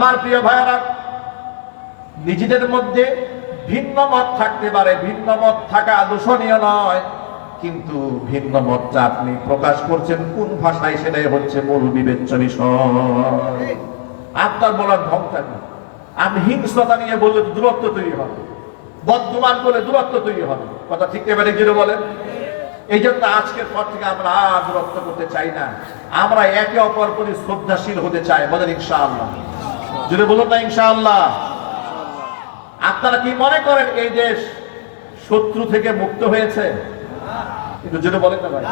আমার প্রিয় ভাইয়েরা, নিজেদের মধ্যে ভিন্ন মত থাকতে পারে, ভিন্ন মত থাকা দূষণীয় নয়, কিন্তু ভিন্ন মতটা আপনি প্রকাশ করছেন কোন ভাষায়, সেটাই হচ্ছে মূল বিবেচ্য বিষয়। আপনার বলার ঢংটা কি? আমি হিংস্রতা নিয়ে বললে দূরত্ব তৈরি হবে, বদগুমান করলে দূরত্ব তৈরি হবে। কথা ঠিক এবারে জুড়ে বলেন। এই জন্য আজকের পর থেকে আমরা আর দূরত্ব করতে চাই না, আমরা একে অপর প্রতি শ্রদ্ধাশীল হতে চাই। বলেন ইনশাআল্লাহ, জুড়ে বলুন না ইনশাআল্লাহ। আপনারা কি মনে করেন এই দেশ শত্রু থেকে মুক্ত হয়েছে? কিন্তু জুড়ে বলেন না ভাই।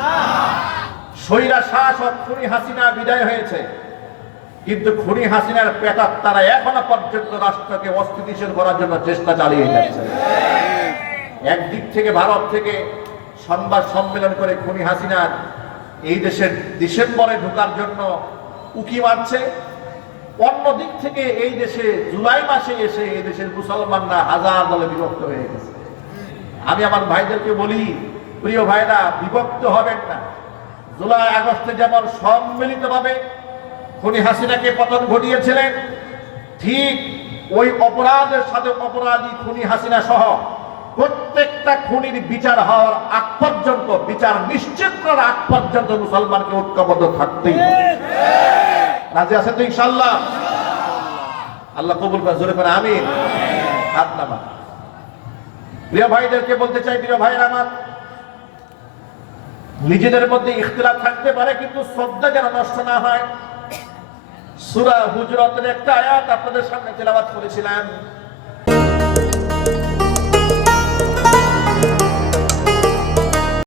স্বৈরা শাসক খুনি হাসিনা বিদায় হয়েছে, কিন্তু খুনি হাসিনার পেটার তারা এখনো পর্যন্ত রাষ্ট্রকে অস্থিতিশীল করার জন্য চেষ্টা চালিয়ে যাচ্ছে। একদিক থেকে ভারত থেকে সংবাদ সম্মেলন করে খুনি হাসিনার এই দেশের ডিসেম্বরে ঢোকার জন্য উকি মারছে, অন্য দিক থেকে এই দেশে জুলাই মাসে এসে এই দেশের মুসলমানরা হাজার দলে বিভক্ত হয়ে গেছে। আমি আমার ভাইদেরকে বলি, প্রিয় ভাইরা, বিভক্ত হবেন না। জুলাই আগস্টে যেমন সম্মিলিতভাবে খুনি হাসিনাকে পতন ঘটিয়েছিলেন, ঠিক ওই অপরাধের সাথে অপরাধী খুনি হাসিনা সহ প্রত্যেকটা খুনির বিচার হওয়ার আগ পর্যন্ত, বিচার নিশ্চিত করার আগ পর্যন্ত মুসলমানকে ঐক্যবদ্ধ থাকতেই হবে। রাজি আছেন তো ইনশাআল্লাহ? আল্লাহ কবুল করে, জোরে করে আমিন। হাত নামান। প্রিয় ভাইদেরকে বলতে চাই, প্রিয় ভাইয়ের আমার, নিজেদের মধ্যে ইখতিলাফ থাকতে পারে, কিন্তু শ্রদ্ধা যেন নষ্ট না হয়। সূরা হুজরাতের একটা আয়াত আপনাদের সামনে তেলাওয়াত করেছিলাম।